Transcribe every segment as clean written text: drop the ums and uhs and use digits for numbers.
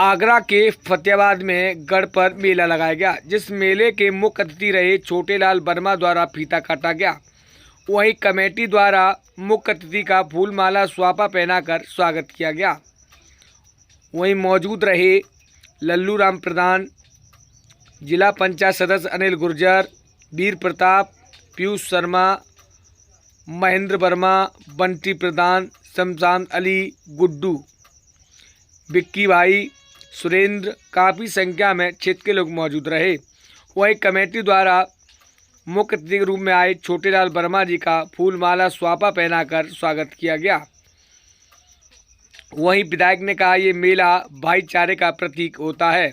आगरा के फतेहाबाद में गढ़ पर मेला लगाया गया, जिस मेले के मुख्य अतिथि रहे छोटेलाल वर्मा द्वारा फीता काटा गया। वहीं कमेटी द्वारा मुख्य अतिथि का फूलमाला स्वापा पहनाकर स्वागत किया गया। वहीं मौजूद रहे लल्लू राम प्रधान, जिला पंचायत सदस्य अनिल गुर्जर, वीर प्रताप, पीयूष शर्मा, महेंद्र वर्मा, बंटी प्रधान, शमशान अली, गुड्डू, विक्की भाई, सुरेंद्र, काफ़ी संख्या में क्षेत्र के लोग मौजूद रहे। वहीं कमेटी द्वारा मुख्य अतिथि के रूप में आए छोटेलाल वर्मा जी का फूलमाला स्वापा पहनाकर स्वागत किया गया। वहीं विधायक ने कहा, ये मेला भाईचारे का प्रतीक होता है,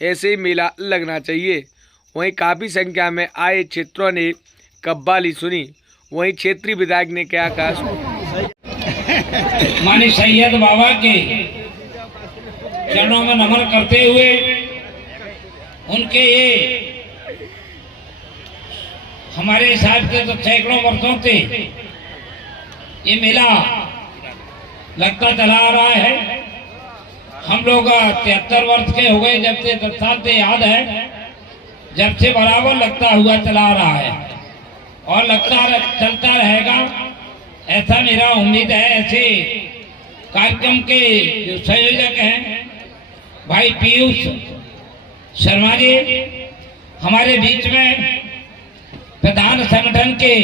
ऐसे ही मेला लगना चाहिए। वहीं काफ़ी संख्या में आए क्षेत्रों ने कव्वाली सुनी। वहीं क्षेत्रीय विधायक ने क्या कहा, माननीय सैयद बाबा के चरणों में नमन करते हुए उनके ये हमारे हिसाब से तो सैकड़ों वर्षों से ये मेला लगता चला आ रहा है। हम लोग 73 वर्ष के हो गए, जब से 10 साल से याद है, जब से बराबर लगता हुआ चला आ रहा है और चलता रहेगा, ऐसा मेरा उम्मीद है। ऐसे कार्यक्रम के जो संयोजक हैं भाई पीयूष शर्मा जी, हमारे बीच में प्रधान संगठन के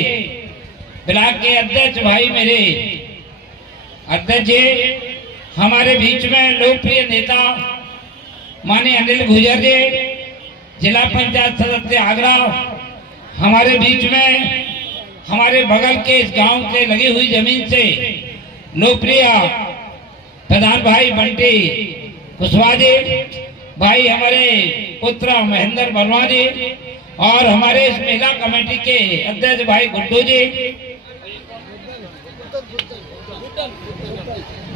ब्लॉक के अध्यक्ष भाई मेरे अध्यक्ष जी, हमारे बीच में लोकप्रिय नेता माननीय अनिल गुर्जर जी, जिला पंचायत सदस्य आगरा, हमारे बीच में हमारे बगल के इस गांव से लगी हुई जमीन से लोकप्रिय प्रधान भाई बंटी कुशवाहा जी, भाई हमारे पुत्र महेंद्र वर्मा जी और हमारे इस मेला कमेटी के अध्यक्ष भाई गुड्डू जी,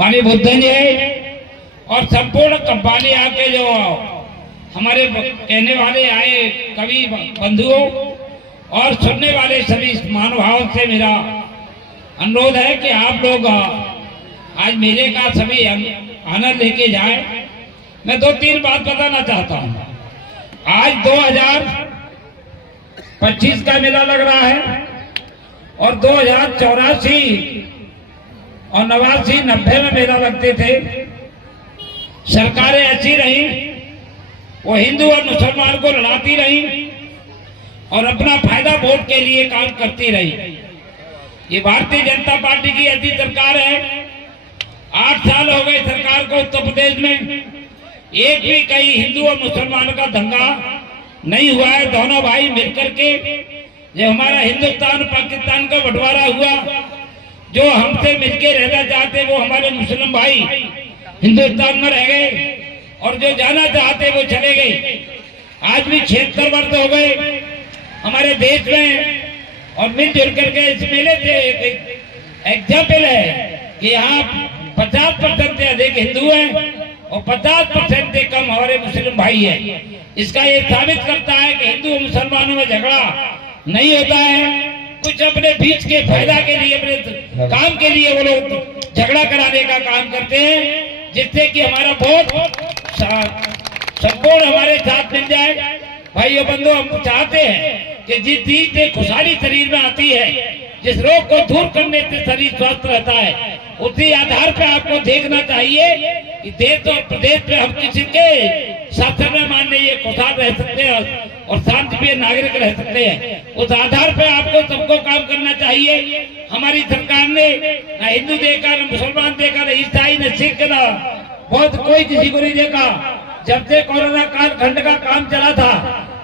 मानी बुद्धन जी और संपूर्ण कव्वाली आके जो हमारे कहने वाले आए कवि बंधुओं और सुनने वाले सभी महानुभावों से मेरा अनुरोध है कि आप लोग आज मेले का सभी आनंद लेके जाएं। मैं 2-3 बात बताना चाहता हूं। आज 2025 का मेला लग रहा है और 2084 और 89-90 में मेला लगते थे। सरकारें ऐसी रही, वो हिंदू और मुसलमान को लड़ाती रही और अपना फायदा वोट के लिए काम करती रही। ये भारतीय जनता पार्टी की ऐसी सरकार है, 8 साल हो गए सरकार को उत्तर प्रदेश में, एक भी कहीं हिंदू और मुसलमान का दंगा नहीं हुआ है। दोनों भाई मिलकर के, जो हमारा हिंदुस्तान पाकिस्तान का बंटवारा हुआ, जो हमसे मिलके रहना चाहते वो हमारे मुस्लिम भाई हिंदुस्तान में रह गए और जो जाना चाहते वो चले गए। आज भी 76 वर्ष हो गए हमारे देश में और मिलजुल करके इस मेले से एक एग्जाम्पल है कि यहाँ 50% से अधिक हिंदू हैं और 50% से कम हमारे मुस्लिम भाई हैं। इसका ये साबित करता है कि हिंदू और मुसलमानों में झगड़ा नहीं होता है। कुछ अपने बीच के फायदा के लिए, अपने काम के लिए वो लोग झगड़ा कराने का काम करते हैं, जिससे कि हमारा वोट संपूर्ण हमारे साथ मिल जाए। भाइयों बंधु, हम चाहते हैं कि जिस चीज से खुशहाली शरीर में आती है, जिस रोग को दूर करने से शरीर स्वस्थ रहता है, उसी आधार पर आपको देखना चाहिए कि देश और प्रदेश में हम किसी के शासन में मानने ये खुशहाल रह सकते हैं और शांतिप्रिय नागरिक रह सकते हैं। उस आधार पर आपको सबको काम करना चाहिए। हमारी सरकार ने न हिंदू देखा, न मुसलमान देखा, न ईसाई, न सिख, न बौद्ध, कोई किसी को नहीं देखा। जब से कोरोना काल खंड का काम चला था,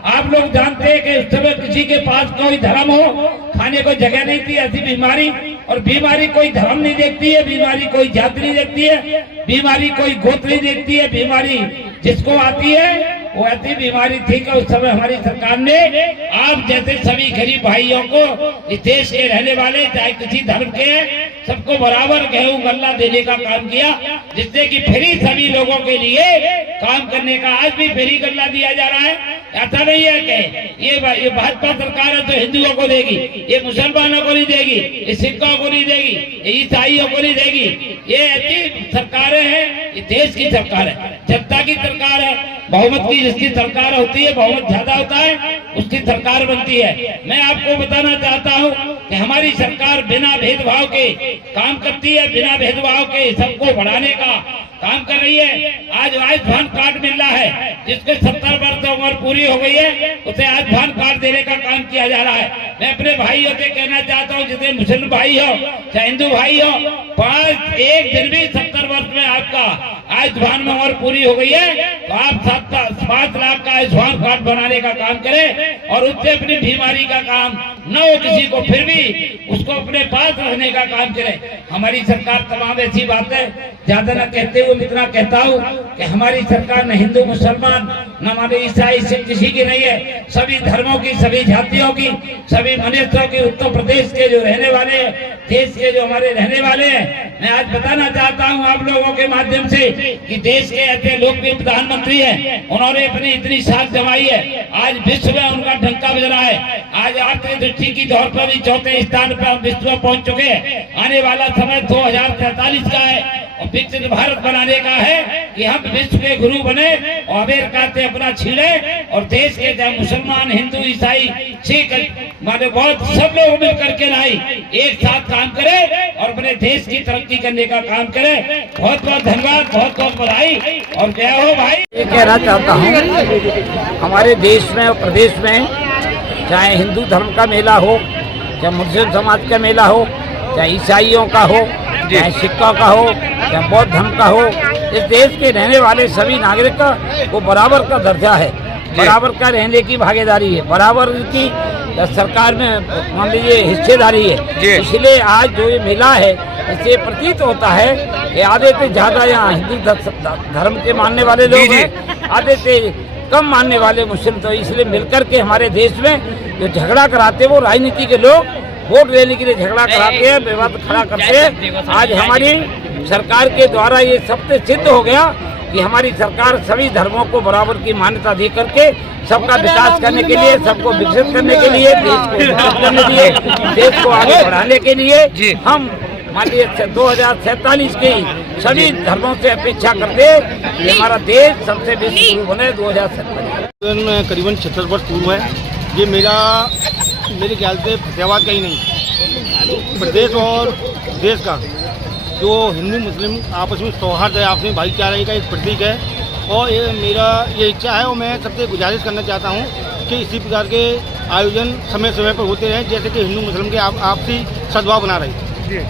आप लोग जानते हैं कि उस समय किसी के पास कोई धर्म हो, खाने को जगह नहीं थी। ऐसी बीमारी, और बीमारी कोई धर्म नहीं देखती है, बीमारी कोई जाति नहीं देखती है, बीमारी कोई गोत्र नहीं देखती है। बीमारी जिसको आती है वो ऐसी बीमारी थी कि उस समय हमारी सरकार ने आप जैसे सभी गरीब भाइयों को, इस देश के रहने वाले चाहे किसी धर्म के, सबको बराबर गेहूं गल्ला देने का काम किया, जिससे कि फ्री सभी लोगों के लिए काम करने का, आज भी फ्री गल्ला दिया जा रहा है। ऐसा नहीं है कि ये भाजपा सरकार है तो हिंदुओं को देगी, ये मुसलमानों को नहीं देगी, ये सिखों को नहीं देगी, ये ईसाइयों को नहीं देगी। ये ऐसी सरकारें हैं, ये देश की सरकार है, जनता की सरकार है। बहुमत की जिसकी सरकार होती है, बहुमत ज्यादा होता है, उसकी सरकार बनती है। मैं आपको बताना चाहता हूँ कि हमारी सरकार बिना भेदभाव के काम करती है, बिना भेदभाव के सबको बढ़ाने का काम कर रही है। आज आयुष्मान कार्ड मिल रहा है, जिसके 70 वर्ष उम्र पूरी हो गई है उसे आयुष्मान कार्ड देने का काम किया जा रहा है। मैं अपने भाइयों से कहना चाहता हूँ, जितने मुस्लिम भाई हो चाहे हिंदू भाई हो, 1 दिन भी 70 वर्ष में आपका आयुष्मान में उम्र पूरी हो गई है तो आप 5 लाख का आयुष्मान कार्ड बनाने का काम करें और उससे अपनी बीमारी का काम न हो किसी को, फिर भी उसको अपने पास रखने का काम करें। हमारी सरकार तमाम ऐसी बातें ज्यादा न कहते हुए इतना कहता हूँ कि हमारी सरकार न हिंदू मुसलमान न हमारे ईसाई सिख किसी की नहीं है, सभी धर्मों की, सभी जातियों की, सभी मनुष्यों की। उत्तर प्रदेश के जो रहने वाले हैं, देश के जो हमारे रहने वाले हैं, मैं आज बताना चाहता हूँ आप लोगों के माध्यम से कि देश के ऐसे लोग भी प्रधानमंत्री हैं, उन्होंने अपनी इतनी साख जमाई है, आज विश्व में उनका डंका बज रहा है। आज आर्थिक दृष्टि की तौर पर भी 4थे स्थान पर विश्व में पहुंच चुके हैं। आने वाला समय 2043 का है और विकसित भारत बनाने का है कि हम विश्व के गुरु बने और अमेरिका से अपना छीने और देश के चाहे मुसलमान, हिंदू, ईसाई, सिख, माने बहुत सब लोग मिल करके नहीं एक साथ काम करें और अपने देश की तरक्की करने का काम करें। बहुत बहुत धन्यवाद, बहुत बहुत बधाई और जय हो भाई। ये कहना चाहता हूँ, हमारे देश में और प्रदेश में चाहे हिंदू धर्म का मेला हो, चाहे मुस्लिम समाज का मेला हो, चाहे ईसाइयों का हो, चाहे सिखों का हो, चाहे बौद्ध धर्म का हो, इस देश के रहने वाले सभी नागरिक का वो बराबर का दर्जा है, बराबर का रहने की भागीदारी है, बराबर की सरकार में मान लीजिए हिस्सेदारी है। इसलिए आज जो ये मेला है इससे प्रतीत होता है कि आधे से ज्यादा यहाँ हिंदू धर्म के मानने वाले लोग हैं, आधे से कम मानने वाले मुस्लिम। तो इसलिए मिलकर के हमारे देश में जो झगड़ा कराते हैं वो राजनीति के लोग वोट लेने के लिए झगड़ा कराते हैं, विवाद खड़ा करते हैं। आज हमारी सरकार के द्वारा ये सबसे सिद्ध हो गया कि हमारी सरकार सभी धर्मों को बराबर की मान्यता दे करके सबका विकास करने के लिए, सबको विकसित करने के लिए, देश को विकसित करने के लिए, देश को आगे बढ़ाने के लिए हम मानिए 2047 की सभी धर्मों से अपेक्षा करते हैं कि हमारा देश सबसे विश्व गुरु बने 2047। करीबन 76 वर्ष पूर्व है ये मेला, मेरे ख्याल से फतेहाबाद का ही नहीं, प्रदेश और देश का जो हिंदू मुस्लिम आपस में सौहार्द है, आपस में भाईचारे का एक प्रतीक है। और ये मेरा ये इच्छा है और मैं सबसे गुजारिश करना चाहता हूँ कि इसी प्रकार के आयोजन समय समय पर होते रहें, जैसे कि हिंदू मुस्लिम के आपसी सद्भाव बना रहे।